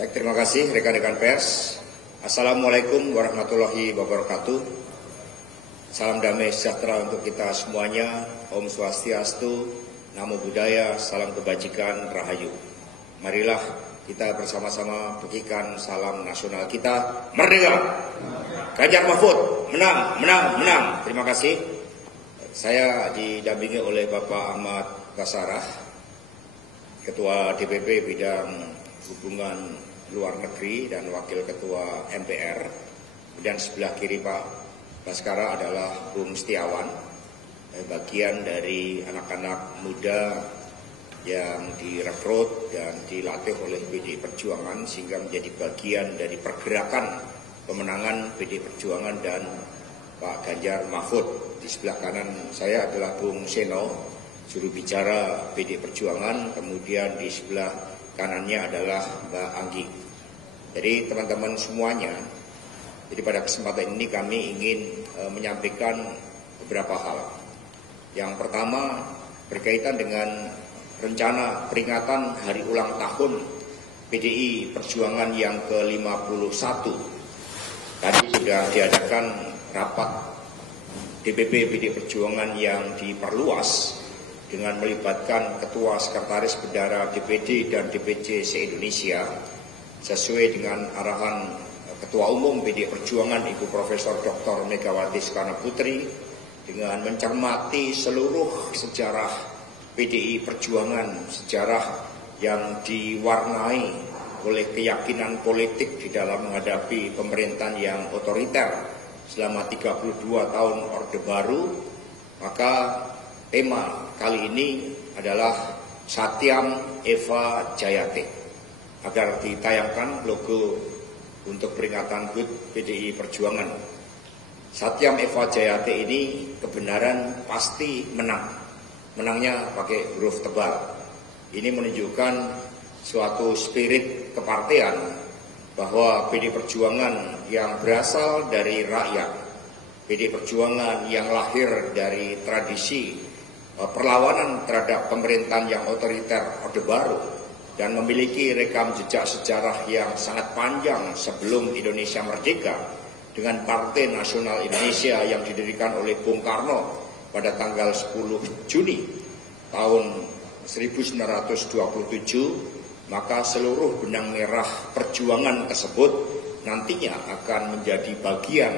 Baik, terima kasih rekan-rekan pers. Assalamualaikum warahmatullahi wabarakatuh. Salam damai sejahtera untuk kita semuanya. Om Swastiastu, Namo Buddhaya, salam kebajikan, rahayu. Marilah kita bersama-sama berikan salam nasional kita, merdeka. Ganjar Mahfud, menang, menang, menang. Terima kasih. Saya didampingi oleh Bapak Ahmad Basarah, Ketua DPP bidang hubungan luar negeri dan Wakil Ketua MPR. Dan sebelah kiri Pak Baskara adalah Bung Setiawan, bagian dari anak-anak muda yang direkrut dan dilatih oleh PDI Perjuangan sehingga menjadi bagian dari pergerakan pemenangan PDI Perjuangan dan Pak Ganjar Mahfud. Di sebelah kanan saya adalah Bung Seno, juru bicara PDI Perjuangan, kemudian di sebelah kanannya adalah Mbak Anggi. Jadi teman-teman semuanya, jadi pada kesempatan ini kami ingin menyampaikan beberapa hal. Yang pertama berkaitan dengan rencana peringatan hari ulang tahun PDI Perjuangan yang ke-51. Tadi sudah diadakan rapat DPP PDI Perjuangan yang diperluas dengan melibatkan Ketua Sekretaris Bendara DPD dan DPC se-Indonesia sesuai dengan arahan Ketua Umum PDI Perjuangan Ibu Profesor Dr. Megawati Soekarno Putri dengan mencermati seluruh sejarah PDI Perjuangan, sejarah yang diwarnai oleh keyakinan politik di dalam menghadapi pemerintahan yang otoriter selama 32 tahun Orde Baru. Maka tema kali ini adalah Satyam Eva Jayate, agar ditayangkan logo untuk peringatan HUT PDI Perjuangan. Satyam Eva Jayate ini kebenaran pasti menang. Menangnya pakai huruf tebal. Ini menunjukkan suatu spirit kepartean bahwa PDI Perjuangan yang berasal dari rakyat, PDI Perjuangan yang lahir dari tradisi perlawanan terhadap pemerintahan yang otoriter Orde Baru dan memiliki rekam jejak sejarah yang sangat panjang sebelum Indonesia merdeka dengan Partai Nasional Indonesia yang didirikan oleh Bung Karno pada tanggal 10 Juni tahun 1927, maka seluruh benang merah perjuangan tersebut nantinya akan menjadi bagian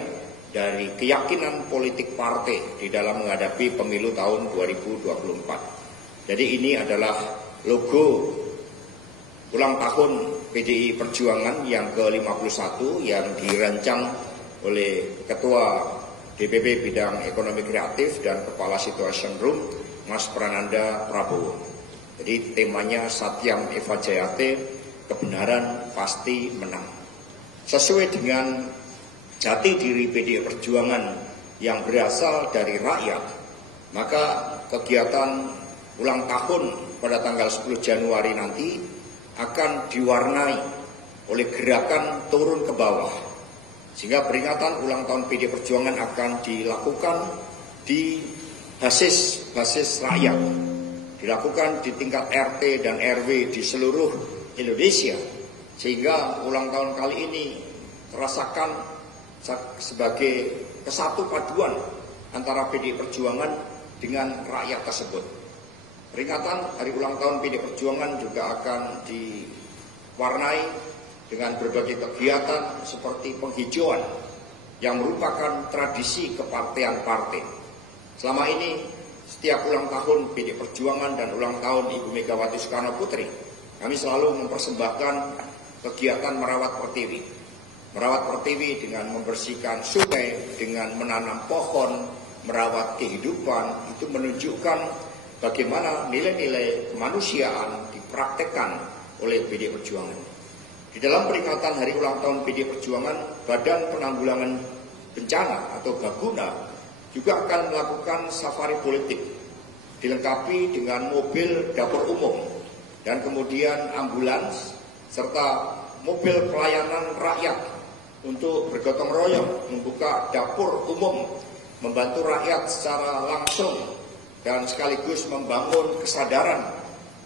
dari keyakinan politik partai di dalam menghadapi pemilu tahun 2024. Jadi ini adalah logo ulang tahun PDI Perjuangan yang ke-51 yang dirancang oleh Ketua DPP Bidang Ekonomi Kreatif dan Kepala Situation Room Mas Prananda Prabowo. Jadi temanya Satyam Eva Jayate, kebenaran pasti menang. Sesuai dengan jati diri PDI Perjuangan yang berasal dari rakyat, maka kegiatan ulang tahun pada tanggal 10 Januari nanti akan diwarnai oleh gerakan turun ke bawah. Sehingga peringatan ulang tahun PDI Perjuangan akan dilakukan di basis rakyat, dilakukan di tingkat RT dan RW di seluruh Indonesia. Sehingga ulang tahun kali ini terasakan sebagai kesatu paduan antara PDI Perjuangan dengan rakyat tersebut. Peringatan hari ulang tahun PDI Perjuangan juga akan diwarnai dengan berbagai kegiatan seperti penghijauan yang merupakan tradisi kepartean partai. Selama ini setiap ulang tahun PDI Perjuangan dan ulang tahun Ibu Megawati Soekarno Putri, kami selalu mempersembahkan kegiatan merawat pertiwi. Merawat pertiwi dengan membersihkan sungai, dengan menanam pohon, merawat kehidupan, itu menunjukkan bagaimana nilai-nilai kemanusiaan dipraktekkan oleh PDI Perjuangan. Di dalam peringatan hari ulang tahun PDI Perjuangan, Badan Penanggulangan Bencana atau Baguna juga akan melakukan safari politik, dilengkapi dengan mobil dapur umum dan kemudian ambulans serta mobil pelayanan rakyat untuk bergotong royong membuka dapur umum, membantu rakyat secara langsung dan sekaligus membangun kesadaran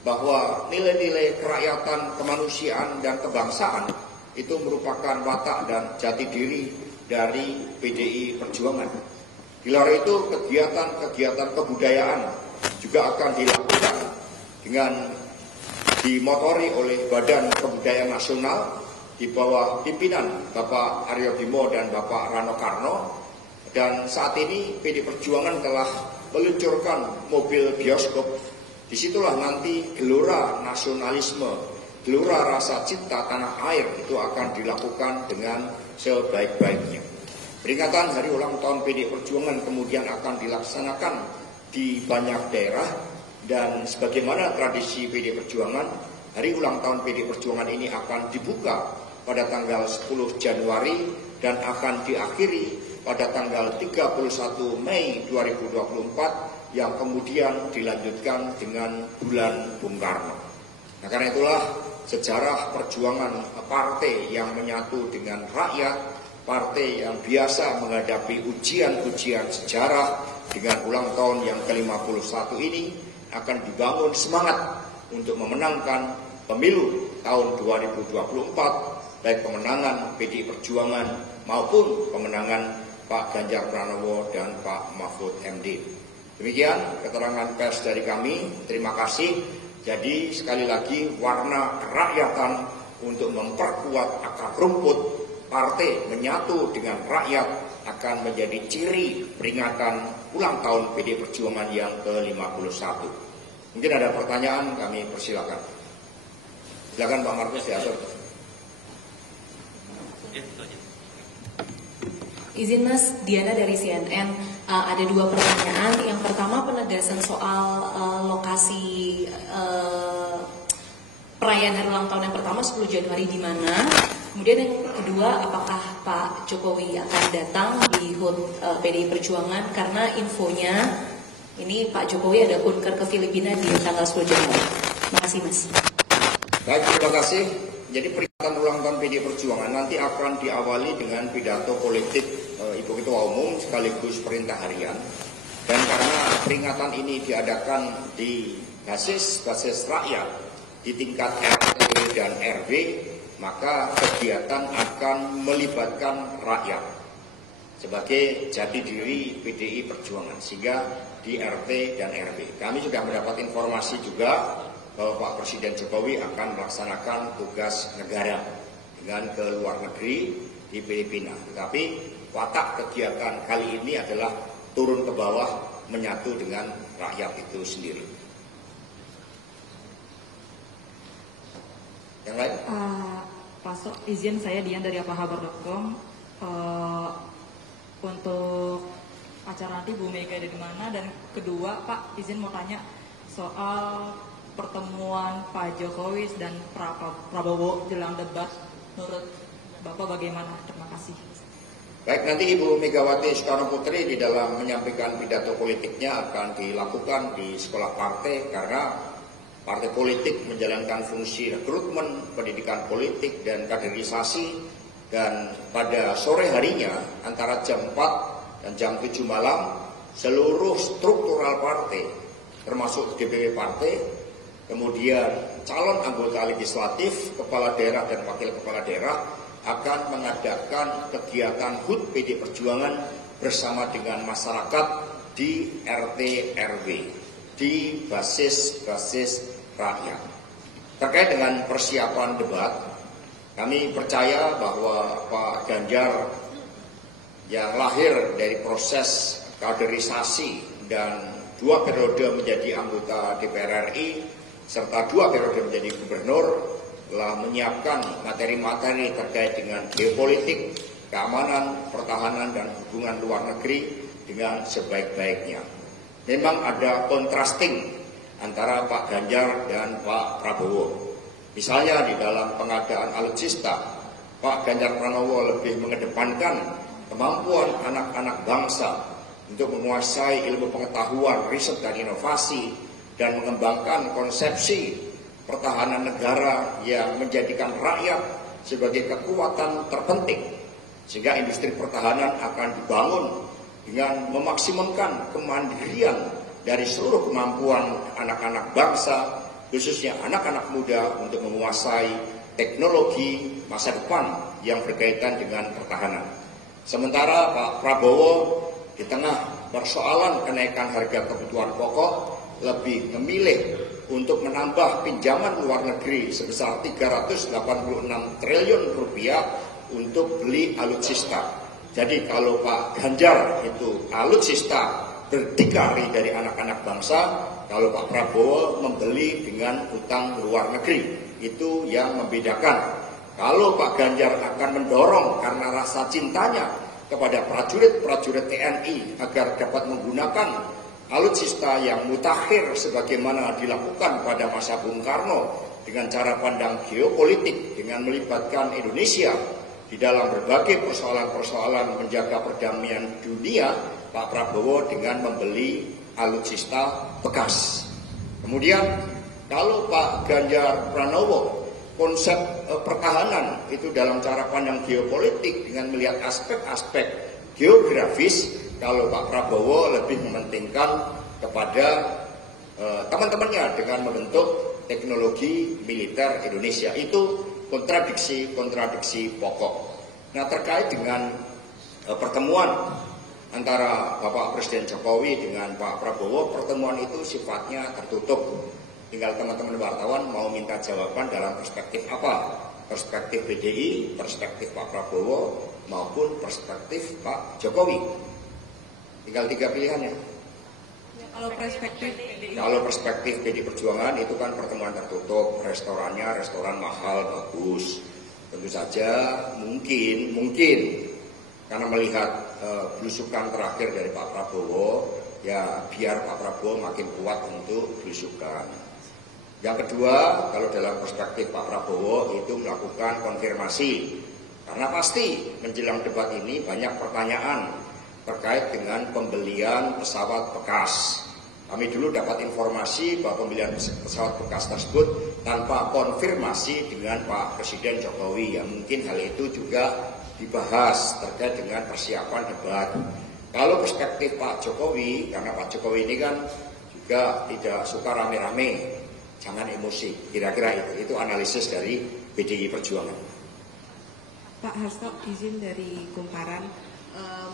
bahwa nilai-nilai kerakyatan, kemanusiaan, dan kebangsaan itu merupakan watak dan jati diri dari PDI Perjuangan. Di luar itu kegiatan-kegiatan kebudayaan juga akan dilakukan dengan dimotori oleh Badan Kebudayaan Nasional di bawah pimpinan Bapak Aryo Bimo dan Bapak Rano Karno. Dan saat ini PDI Perjuangan telah meluncurkan mobil bioskop. Disitulah nanti gelora nasionalisme, gelora rasa cinta tanah air itu akan dilakukan dengan sebaik-baiknya. Peringatan hari ulang tahun PDI Perjuangan kemudian akan dilaksanakan di banyak daerah, dan sebagaimana tradisi PDI Perjuangan, hari ulang tahun PDI Perjuangan ini akan dibuka pada tanggal 10 Januari dan akan diakhiri pada tanggal 31 Mei 2024 yang kemudian dilanjutkan dengan bulan Bung Karno. Nah, karena itulah sejarah perjuangan partai yang menyatu dengan rakyat, partai yang biasa menghadapi ujian-ujian sejarah dengan ulang tahun yang ke-51 ini akan dibangun semangat untuk memenangkan pemilu tahun 2024, baik kemenangan PDI Perjuangan maupun kemenangan Pak Ganjar Pranowo dan Pak Mahfud MD. Demikian keterangan pers dari kami. Terima kasih. Jadi sekali lagi, warna kerakyatan untuk memperkuat akar rumput partai menyatu dengan rakyat akan menjadi ciri peringatan ulang tahun PDI Perjuangan yang ke-51. Mungkin ada pertanyaan, kami persilakan. Silakan Pak Markus diatur. Izin Mas, Diana dari CNN, ada dua pertanyaan. Yang pertama penegasan soal lokasi perayaan hari ulang tahun yang pertama 10 Januari di mana. Kemudian yang kedua, apakah Pak Jokowi akan datang di HUT PDI Perjuangan, karena infonya ini Pak Jokowi ada kunker ke Filipina di tanggal 10 Januari. Terima kasih Mas. Baik, terima kasih. Jadi peringatan ulang tahun PDI Perjuangan nanti akan diawali dengan pidato politik Ibu Ketua Umum sekaligus perintah harian. Dan karena peringatan ini diadakan di basis rakyat di tingkat RT dan RW, maka kegiatan akan melibatkan rakyat sebagai jati diri PDI Perjuangan, sehingga di RT dan RW. Kami sudah mendapat informasi juga bahwa Pak Presiden Jokowi akan melaksanakan tugas negara dengan ke luar negeri di Filipina. Tapi watak kegiatan kali ini adalah turun ke bawah, menyatu dengan rakyat itu sendiri. Yang lain? Pak, izin saya Dian dari apahabar.com. Untuk acara nanti Bu Mega ada di mana? Dan kedua, Pak, izin mau tanya soal pertemuan Pak Jokowi dan Prabowo jelang debat. Menurut Bapak bagaimana? Terima kasih. Baik, nanti Ibu Megawati Soekarno Putri di dalam menyampaikan pidato politiknya akan dilakukan di sekolah partai, karena partai politik menjalankan fungsi rekrutmen, pendidikan politik, dan kaderisasi. Dan pada sore harinya antara jam 4 dan jam 7 malam, seluruh struktural partai termasuk DPW partai, kemudian calon anggota legislatif, kepala daerah dan wakil kepala daerah akan mengadakan kegiatan HUT PDI Perjuangan bersama dengan masyarakat di RT RW, di basis rakyat. Terkait dengan persiapan debat, kami percaya bahwa Pak Ganjar yang lahir dari proses kaderisasi dan 2 periode menjadi anggota DPR RI serta 2 periode menjadi gubernur telah menyiapkan materi-materi terkait dengan geopolitik, keamanan, pertahanan, dan hubungan luar negeri dengan sebaik-baiknya. Memang ada contrasting antara Pak Ganjar dan Pak Prabowo. Misalnya di dalam pengadaan alutsista, Pak Ganjar Pranowo lebih mengedepankan kemampuan anak-anak bangsa untuk menguasai ilmu pengetahuan, riset dan inovasi, dan mengembangkan konsepsi pertahanan negara yang menjadikan rakyat sebagai kekuatan terpenting, sehingga industri pertahanan akan dibangun dengan memaksimumkan kemandirian dari seluruh kemampuan anak-anak bangsa, khususnya anak-anak muda untuk menguasai teknologi masa depan yang berkaitan dengan pertahanan. Sementara Pak Prabowo di tengah persoalan kenaikan harga kebutuhan pokok lebih memilih untuk menambah pinjaman luar negeri sebesar 386 triliun rupiah untuk beli alutsista. Jadi kalau Pak Ganjar itu alutsista berdikari dari anak-anak bangsa, kalau Pak Prabowo membeli dengan utang luar negeri. Itu yang membedakan. Kalau Pak Ganjar akan mendorong karena rasa cintanya kepada prajurit-prajurit TNI agar dapat menggunakan alutsista yang mutakhir sebagaimana dilakukan pada masa Bung Karno dengan cara pandang geopolitik dengan melibatkan Indonesia di dalam berbagai persoalan-persoalan menjaga perdamaian dunia, Pak Prabowo dengan membeli alutsista bekas. Kemudian kalau Pak Ganjar Pranowo konsep pertahanan itu dalam cara pandang geopolitik dengan melihat aspek-aspek geografis, kalau Pak Prabowo lebih mementingkan kepada teman-temannya dengan membentuk teknologi militer Indonesia. Itu kontradiksi pokok. Nah, terkait dengan pertemuan antara Bapak Presiden Jokowi dengan Pak Prabowo, pertemuan itu sifatnya tertutup. Tinggal teman-teman wartawan mau minta jawaban dalam perspektif apa? Perspektif PDI, perspektif Pak Prabowo, maupun perspektif Pak Jokowi. Tinggal 3 pilihannya. Ya, kalau perspektif PDI Perjuangan itu kan pertemuan tertutup, restorannya restoran mahal, bagus. Tentu saja mungkin karena melihat belusukan terakhir dari Pak Prabowo, ya biar Pak Prabowo makin kuat untuk belusukan. Yang kedua, kalau dalam perspektif Pak Prabowo itu melakukan konfirmasi. Karena pasti menjelang debat ini banyak pertanyaan terkait dengan pembelian pesawat bekas. Kami dulu dapat informasi bahwa pembelian pesawat bekas tersebut tanpa konfirmasi dengan Pak Presiden Jokowi. Ya mungkin hal itu juga dibahas terkait dengan persiapan debat. Kalau perspektif Pak Jokowi, karena Pak Jokowi ini kan juga tidak suka rame-rame, jangan emosi, kira-kira itu analisis dari PDI Perjuangan. Pak Hasto, izin dari Kumparan,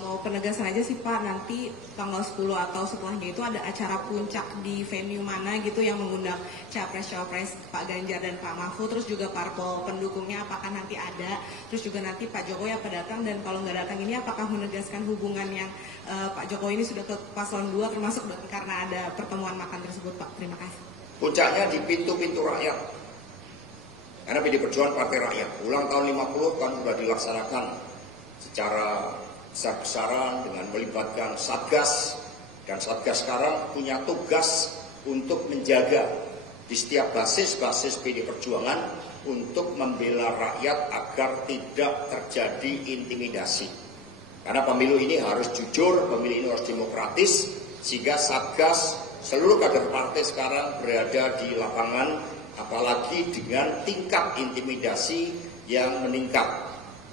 mau penegasan aja sih Pak, nanti tanggal 10 atau setelahnya itu ada acara puncak di venue mana gitu yang mengundang Capres-Cawapres Pak Ganjar dan Pak Mahfud, terus juga parpol pendukungnya apakah nanti ada, terus juga nanti Pak Jokowi apa datang, dan kalau nggak datang ini apakah menegaskan hubungan yang Pak Jokowi ini sudah ke paslon 2 termasuk karena ada pertemuan makan tersebut Pak. Terima kasih. Puncaknya di pintu-pintu rakyat. Karena PDI Perjuangan partai rakyat. Ulang tahun 50 kan sudah dilaksanakan secara besar-besaran dengan melibatkan Satgas. Dan Satgas sekarang punya tugas untuk menjaga di setiap basis-basis PDI Perjuangan untuk membela rakyat agar tidak terjadi intimidasi. Karena pemilu ini harus jujur, pemilu ini harus demokratis, sehingga Satgas seluruh kader partai sekarang berada di lapangan, apalagi dengan tingkat intimidasi yang meningkat,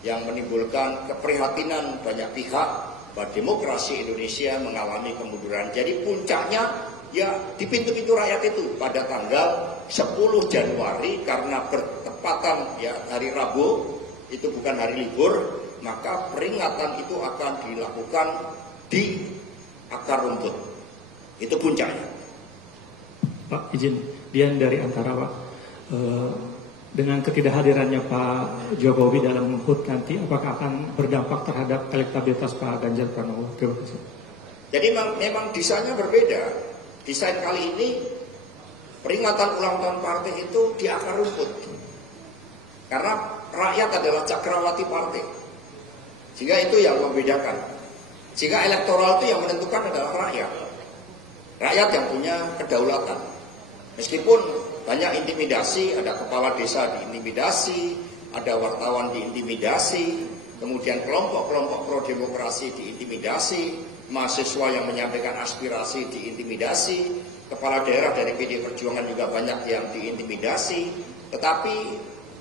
yang menimbulkan keprihatinan banyak pihak bahwa demokrasi Indonesia mengalami kemunduran. Jadi puncaknya ya di pintu-pintu rakyat itu pada tanggal 10 Januari karena bertepatan ya hari Rabu, itu bukan hari libur, maka peringatan itu akan dilakukan di akar rumput. Itu puncaknya. Pak, izin, Dian dari Antara Pak. Dengan ketidakhadirannya Pak Jokowi dalam HUT nanti, apakah akan berdampak terhadap elektabilitas Pak Ganjar Pranowo? Terima kasih. Jadi memang desainnya berbeda. Desain kali ini peringatan ulang tahun partai itu di akar rumput. Karena rakyat adalah cakrawati partai. Sehingga itu yang membedakan. Sehingga elektoral itu yang menentukan adalah rakyat. Rakyat yang punya kedaulatan. Meskipun banyak intimidasi, ada kepala desa diintimidasi, ada wartawan diintimidasi, kemudian kelompok-kelompok pro-demokrasi diintimidasi, mahasiswa yang menyampaikan aspirasi diintimidasi, kepala daerah dari PDI Perjuangan juga banyak yang diintimidasi, tetapi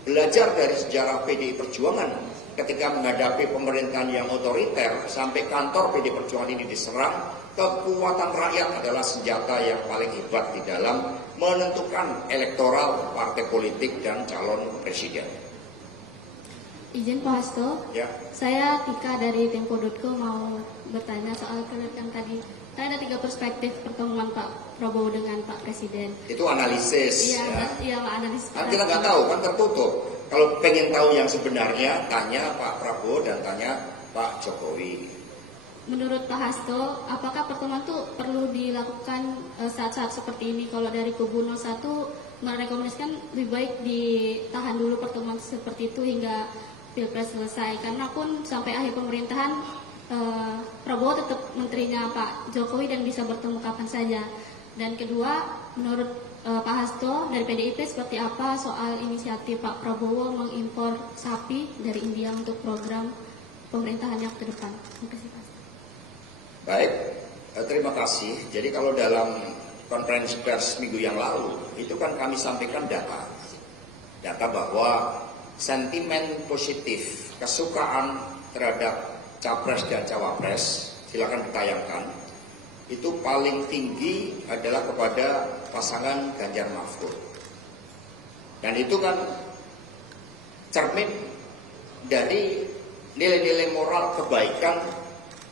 belajar dari sejarah PDI Perjuangan ketika menghadapi pemerintahan yang otoriter sampai kantor PDI Perjuangan ini diserang, kekuatan rakyat adalah senjata yang paling hebat di dalam menentukan elektoral partai politik dan calon presiden. Izin Pak Hasto, Ya. saya Tika dari Tempo.co mau bertanya soal yang tadi. Ada 3 perspektif pertemuan Pak Prabowo dengan Pak Presiden. Itu analisis. Iya, Ya. analisis. Kan kita nggak tahu, kan tertutup. Kalau pengen tahu yang sebenarnya, tanya Pak Prabowo dan tanya Pak Jokowi. Menurut Pak Hasto, apakah pertemuan itu perlu dilakukan saat-saat seperti ini? Kalau dari kubu 01 merekomendasikan lebih baik ditahan dulu pertemuan seperti itu hingga Pilpres selesai. Karena pun sampai akhir pemerintahan Prabowo tetap menterinya Pak Jokowi dan bisa bertemu kapan saja. Dan kedua, menurut Pak Hasto dari PDIP seperti apa soal inisiatif Pak Prabowo mengimpor sapi dari India untuk program pemerintahannya ke depan? Terima kasih Pak. Baik, terima kasih. Jadi kalau dalam konferensi pers minggu yang lalu, itu kan kami sampaikan data bahwa sentimen positif, kesukaan terhadap Capres dan Cawapres, silakan ditayangkan, itu paling tinggi adalah kepada pasangan Ganjar Mahfud. Dan itu kan cermin dari nilai-nilai moral kebaikan,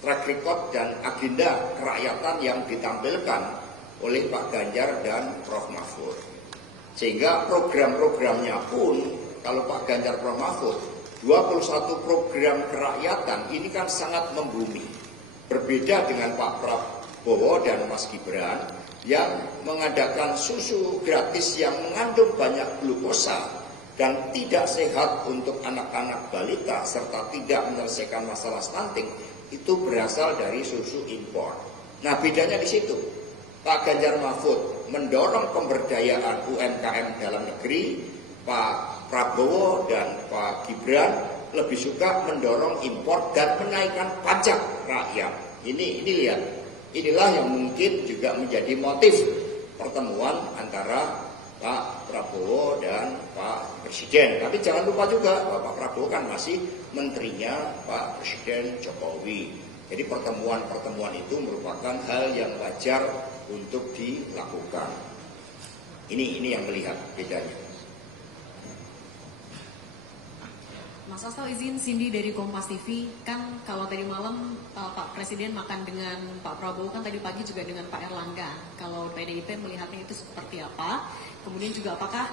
track record dan agenda kerakyatan yang ditampilkan oleh Pak Ganjar dan Prof. Mahfud. Sehingga program-programnya pun, kalau Pak Ganjar Prof. Mahfud, 21 program kerakyatan ini kan sangat membumi. Berbeda dengan Pak Prabowo dan Mas Gibran yang mengadakan susu gratis yang mengandung banyak glukosa dan tidak sehat untuk anak-anak balita serta tidak menyelesaikan masalah stunting, itu berasal dari susu impor. Nah, bedanya di situ. Pak Ganjar Mahfud mendorong pemberdayaan UMKM dalam negeri, Pak Prabowo dan Pak Gibran lebih suka mendorong impor dan menaikkan pajak rakyat. Ini lihat, inilah yang mungkin juga menjadi motif pertemuan antara Pak Prabowo dan Pak Presiden. Tapi jangan lupa juga bahwa Pak Prabowo kan masih menterinya Pak Presiden Jokowi. Jadi pertemuan-pertemuan itu merupakan hal yang wajar untuk dilakukan. Ini yang melihat bedanya. Mas Hasto, izin Cindy dari Kompas TV. Kan kalau tadi malam Pak Presiden makan dengan Pak Prabowo, kan tadi pagi juga dengan Pak Erlangga. Kalau PDIP melihatnya itu seperti apa? Kemudian juga apakah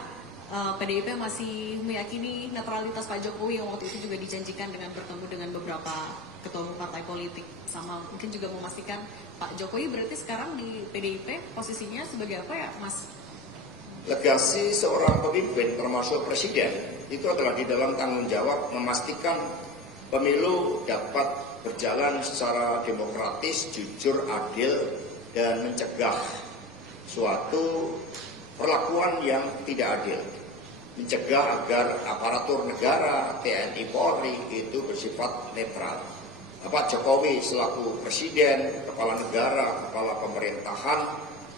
PDIP masih meyakini netralitas Pak Jokowi yang waktu itu juga dijanjikan dengan bertemu dengan beberapa ketua umum partai politik, sama mungkin juga memastikan Pak Jokowi berarti sekarang di PDIP posisinya sebagai apa ya, Mas? Legasi seorang pemimpin termasuk presiden itu adalah di dalam tanggung jawab memastikan pemilu dapat berjalan secara demokratis, jujur, adil, dan mencegah suatu perlakuan yang tidak adil. Mencegah agar aparatur negara, TNI Polri itu bersifat netral. Pak Jokowi selaku presiden, kepala negara, kepala pemerintahan,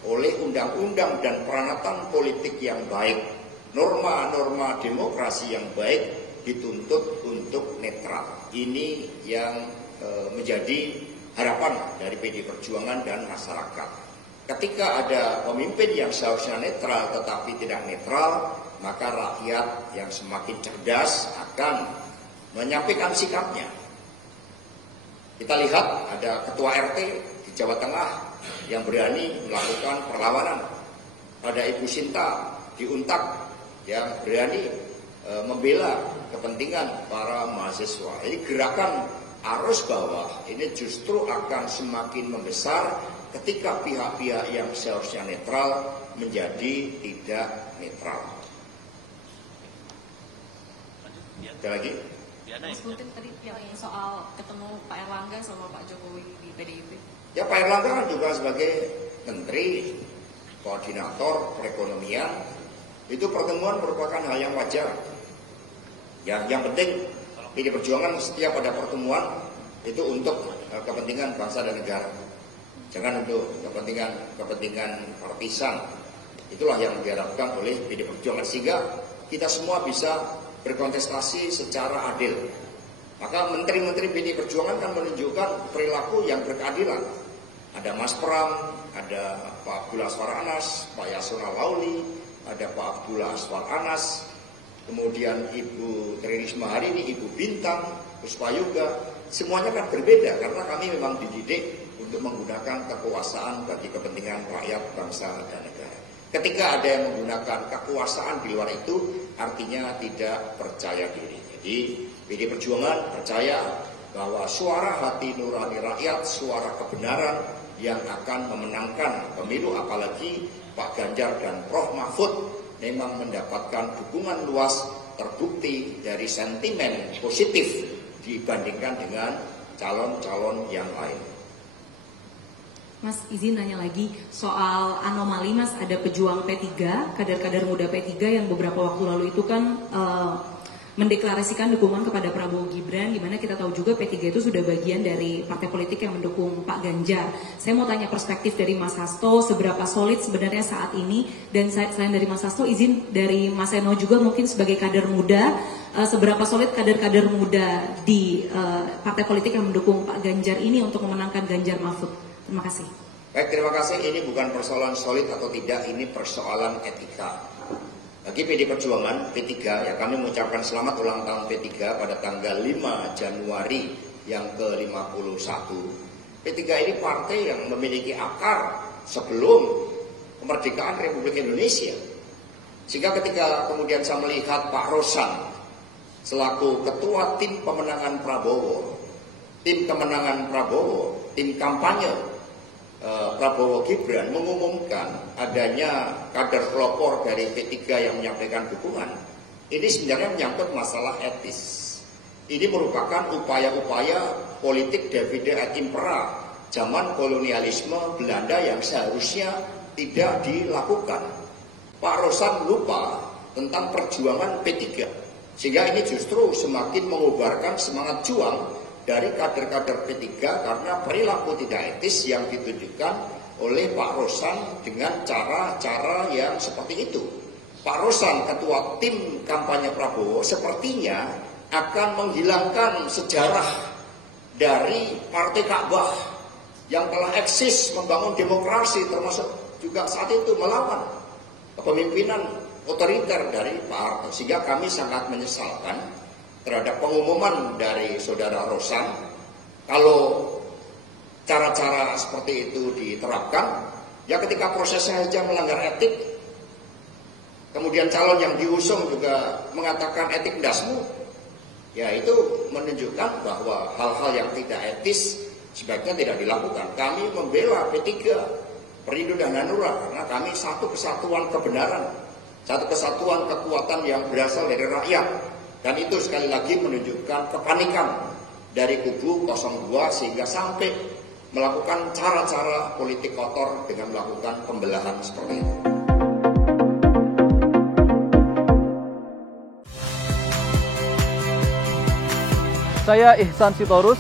oleh undang-undang dan peranatan politik yang baik, norma-norma demokrasi yang baik dituntut untuk netral. Ini yang menjadi harapan dari PDI Perjuangan dan masyarakat. Ketika ada pemimpin yang seharusnya netral tetapi tidak netral, maka rakyat yang semakin cerdas akan menyampaikan sikapnya. Kita lihat ada ketua RT di Jawa Tengah yang berani melakukan perlawanan. Ada Ibu Sinta di Untak yang berani membela kepentingan para mahasiswa. Ini gerakan arus bawah ini justru akan semakin membesar ketika pihak-pihak yang seharusnya netral menjadi tidak netral. Ada lagi? Mas Gunting tadi yang soal ketemu Pak Erlangga sama Pak Jokowi di PDIP. Ya, Pak Erlangga kan juga sebagai menteri, koordinator perekonomian, itu pertemuan merupakan hal yang wajar. Yang penting PDI Perjuangan setiap ada pertemuan itu untuk kepentingan bangsa dan negara. Jangan untuk kepentingan partisan. Itulah yang diharapkan oleh PDI Perjuangan sehingga kita semua bisa berkontestasi secara adil. Maka menteri-menteri PD Perjuangan kan menunjukkan perilaku yang berkeadilan. Ada Mas Pram, ada Pak Abdullah Aswar Anas, Pak Yasona Lauli, ada Pak Abdullah Aswar Anas, kemudian Ibu Tri Risma hari ini, Ibu Bintang, Puspa Yoga, semuanya kan berbeda karena kami memang dididik untuk menggunakan kekuasaan bagi kepentingan rakyat, bangsa, dan negara. Ketika ada yang menggunakan kekuasaan di luar itu, artinya tidak percaya diri. Jadi PD Perjuangan percaya bahwa suara hati nurani rakyat, suara kebenaran yang akan memenangkan pemilu, apalagi Pak Ganjar dan Prof Mahfud memang mendapatkan dukungan luas, terbukti dari sentimen positif dibandingkan dengan calon-calon yang lain. Mas, izin nanya lagi soal anomali, Mas. Ada pejuang P3, kader-kader muda P3 yang beberapa waktu lalu itu kan mendeklarasikan dukungan kepada Prabowo Gibran, di mana kita tahu juga P3 itu sudah bagian dari partai politik yang mendukung Pak Ganjar. Saya mau tanya perspektif dari Mas Hasto, seberapa solid sebenarnya saat ini, dan selain dari Mas Hasto, izin dari Mas Eno juga mungkin sebagai kader muda, seberapa solid kader-kader muda di partai politik yang mendukung Pak Ganjar ini untuk memenangkan Ganjar Mahfud. Terima kasih. Baik, terima kasih. Ini bukan persoalan solid atau tidak, ini persoalan etika. Bagi PD Perjuangan, P3, ya kami mengucapkan selamat ulang tahun P3 pada tanggal 5 Januari yang ke-51. P3 ini partai yang memiliki akar sebelum kemerdekaan Republik Indonesia. Sehingga ketika kemudian saya melihat Pak Rosan selaku ketua tim pemenangan Prabowo, tim kampanye Prabowo Gibran mengumumkan adanya kader pelopor dari P3 yang menyampaikan dukungan, ini sebenarnya menyangkut masalah etis. Ini merupakan upaya-upaya politik divide et impera zaman kolonialisme Belanda yang seharusnya tidak dilakukan. Pak Rosan lupa tentang perjuangan P3, sehingga ini justru semakin mengobarkan semangat juang dari kader-kader P3 karena perilaku tidak etis yang ditunjukkan oleh Pak Rosan dengan cara-cara yang seperti itu. Pak Rosan, ketua tim kampanye Prabowo, sepertinya akan menghilangkan sejarah dari Partai Ka'bah yang telah eksis membangun demokrasi, termasuk juga saat itu melawan kepemimpinan otoriter dari Pak Harto. Sehingga kami sangat menyesalkan terhadap pengumuman dari saudara Rosan. Kalau cara-cara seperti itu diterapkan, ya ketika prosesnya saja melanggar etik, kemudian calon yang diusung juga mengatakan etik dasmu, ya itu menunjukkan bahwa hal-hal yang tidak etis sebaiknya tidak dilakukan. Kami membela P3, Perindo dan Hanura, karena kami satu kesatuan kebenaran, satu kesatuan kekuatan yang berasal dari rakyat. Dan itu sekali lagi menunjukkan kepanikan dari kubu 02 sehingga sampai melakukan cara-cara politik kotor dengan melakukan pembelahan seperti itu. Saya Ihsan Sitorus.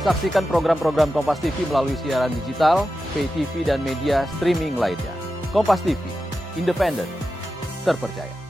Saksikan program-program Kompas TV melalui siaran digital, pay TV dan media streaming lainnya. Kompas TV, independen, terpercaya.